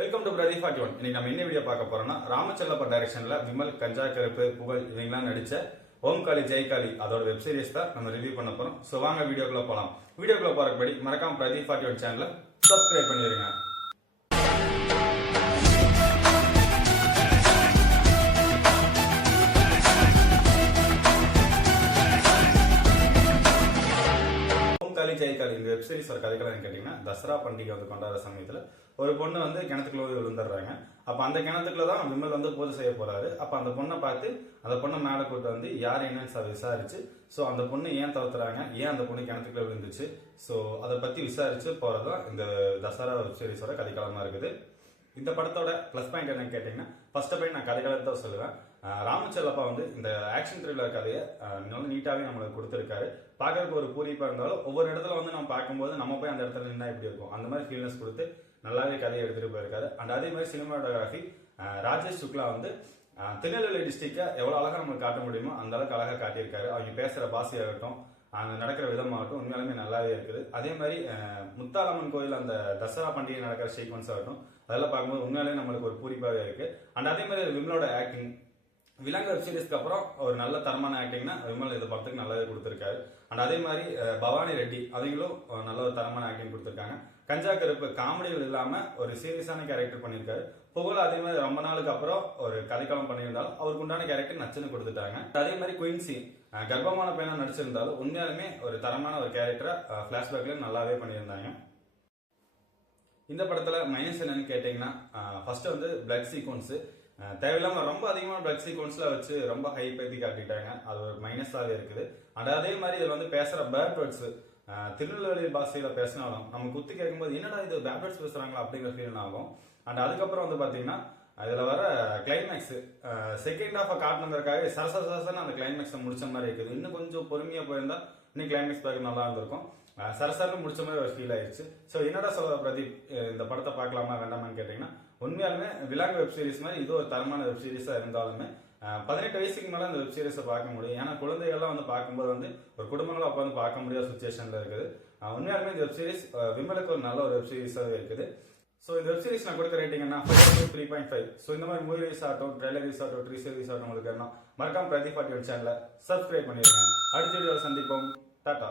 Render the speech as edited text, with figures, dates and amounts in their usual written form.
Welcome to Pradeep 41. இன்னைக்கு நம்ம என்ன வீடியோ பார்க்க போறோம்னா ராமச்சல்லப்பா டைரக்ஷன்ல விமல், கஞ்சா கருப்பு, புகழ் இவங்கெல்லாம் நடிச்ச ஓம் காளி ஜெய் காளி அதோட வெப் சீரிஸ் தான் நம்ம ரிவ்யூ பண்ண போறோம். ஸோ வாங்க வீடியோக்குள்ள போலாம். வீடியோக்குள்ள போறதுக்கு முன்னாடி மறக்காம பிரதீப் 41 சேனலை சப்ஸ்கிரைப் பண்ணிடுங்க. ஜெயகாலி இந்த வெப் சீரிஸ் ஒரு கதைகள் கேட்டீங்கன்னா, தசரா பண்டிகை வந்து கொண்டாடுற சமயத்துல ஒரு பொண்ணு வந்து கிணத்துக்குள்ள விழுந்துடுறாங்க. அப்ப அந்த கிணத்துக்குள்ள தான் விமல் வந்து பூஜை செய்ய போறாரு. அப்ப அந்த பொண்ணை பார்த்து அந்த பொண்ணை மேல கூட்டு வந்து யார் என்னன்னு விசாரிச்சு, ஸோ அந்த பொண்ணு ஏன் தவிர்த்துறாங்க, ஏன் அந்த பொண்ணு கிணத்துக்குள்ள விழுந்துச்சு, ஸோ அதை பத்தி விசாரிச்சு போறதுதான் இந்த தசரா வெப் சீரிஸோட கதைக்களமா இருக்குது. இந்த படத்தோட பிளஸ் பாயிண்ட் என்னன்னு கேட்டீங்கன்னா, ஃபர்ஸ்ட் பாயிண்ட் நான் கதைகளத்தை சொல்லுவேன். ராமச்சல்லப்பா வந்து இந்த ஆக்ஷன் த்ரில்லர் கதையை நல்ல நீட்டாவே நம்மளுக்கு கொடுத்துருக்காரு. பார்க்கறதுக்கு ஒரு பூரிப்பா இருந்தாலும் ஒவ்வொரு இடத்துல வந்து நம்ம பார்க்கும்போது நம்ம போய் அந்த இடத்துல நின்னா எப்படி இருக்கும் அந்த மாதிரி ஃபீல்னஸ் கொடுத்து நல்லாவே கதையை எடுத்துட்டு போயிருக்காரு. அண்ட் அதே மாதிரி சினிமாட்டோகிராஃபி ராஜேஷ் சுக்லா வந்து திருநெல்வேலி டிஸ்ட்ரிக்டை எவ்வளவு அழகா நம்மளுக்கு காட்ட முடியுமோ அந்த அளவுக்கு அழகா காட்டியிருக்காரு. அவங்க பேசுற பாஷையாகட்டும், அங்க நடக்கிற விதமாகட்டும் உண்மையாலுமே நல்லாவே இருக்குது. அதே மாதிரி முத்தாலம்மன் கோயில் அந்த தசரா பண்டிகை நடக்கிற சீக்வன்ஸ் ஆகட்டும் அதெல்லாம் பார்க்கும்போது உண்மையாலே நம்மளுக்கு ஒரு பூரிப்பாகவே இருக்கு. அண்ட் அதே மாதிரி விமலோட ஆக்டிங், விலங்கு வெப் சீரிஸ்க்கு அப்புறம் ஒரு நல்ல தரமான ஆக்டிங்னா விமல் இந்த படத்துக்கு நல்லாவே கொடுத்துருக்காரு. அண்ட் அதே மாதிரி பவானி ரெட்டி அவங்களும் நல்ல ஒரு தரமான ஆக்டிங் கொடுத்துருக்காங்க. கஞ்சா கருப்பு காமெடிகள் இல்லாம ஒரு சீரியஸான கேரக்டர் பண்ணியிருக்காரு. புகழ் அதே மாதிரி ரொம்ப நாளுக்கு அப்புறம் ஒரு கதைக்களம் பண்ணியிருந்தாலும் அவருக்கு உண்டான கேரக்டர் நச்சுன்னு கொடுத்துட்டாங்க. அதே மாதிரி குயின்சி கர்ப்பமான பையனா நடிச்சிருந்தாலும் உண்மையாலுமே ஒரு தரமான ஒரு கேரக்டரை பிளாஷ்பேக்ல நல்லாவே பண்ணியிருந்தாங்க. இந்த படத்துல மைனஸ் என்னன்னு கேட்டீங்கன்னா, ஃபர்ஸ்ட் வந்து பிளட் சீக்வன்ஸ் தேவையில்லாம ரொம்ப அதிகமான பிளட் சீக்வன்ஸ்ல வச்சு ரொம்ப ஹை பேத்தி காட்டிட்டாங்க. அது ஒரு மைனஸாவே இருக்குது. அண்ட் அதே மாதிரி இதுல வந்து பேசுற பேட் வேர்ட்ஸ் திருநெல்வேலி பாஷையில பேசினாலும் நம்ம குத்து கேட்கும்போது என்னடா இது பேட் வேர்ட்ஸ் பேசுறாங்களா அப்படிங்கிற ஃபீல் ஆகும். அண்ட் அதுக்கப்புறம் வந்து பாத்தீங்கன்னா இதுல வர கிளைமேக்ஸ் செகண்ட் ஹாஃப் காட்டணுங்கிறதுக்காக சரசரசன்னு அந்த கிளைமேக்ஸ் முடிச்ச மாதிரி இருக்குது. இன்னும் கொஞ்சம் பொறுமையா போயிருந்தா இன்னும் கிளைமேக்ஸ் பார்க்க நல்லா இருந்திருக்கும். சரசரன்னு முடிச்ச மாதிரி ஒரு ஃபீல் ஆயிடுச்சு. ஸோ என்னடா சொல்ற பிரதீப், இந்த படத்தை பார்க்கலாமா வேண்டாமான்னு கேட்டீங்கன்னா, உண்மையாலுமே விலாங் வெப் சீரிஸ் மாதிரி இது ஒரு தரமான வெப் சீரிஸா இருந்தாலுமே 18 வயசுக்கு மேல அந்த வெப் சீரிஸை பார்க்க முடியும். ஏன்னா குழந்தைகள்லாம் வந்து பார்க்கும்போது வந்து ஒரு குடும்பங்களா உட்காந்து பார்க்க முடியாத சுச்சுவேஷன்ல இருக்குது. உண்மையாலுமே இந்த வெப் சீரிஸ் விமலுக்கு ஒரு நல்ல ஒரு வெப் சீரிஸாவே இருக்குது. ஸோ இந்த வெப் சீரிஸ் நான் கொடுக்க ரேட்டிங் என்ன 3.5. ஸோ இந்த மாதிரி மூவி ரிலீஸ் ஆகட்டும், ட்ரெய்லர் ரிலீஸ் ஆகட்டும், ட்ரீசர் ரிலீஸ் ஆகட்டும் உங்களுக்கு என்ன மறக்காம பிரதீப் 41 சேனலை சப்ஸ்கிரைப் பண்ணிருங்க. அடுத்த வீடியோவில் சந்திப்போம். டாடா.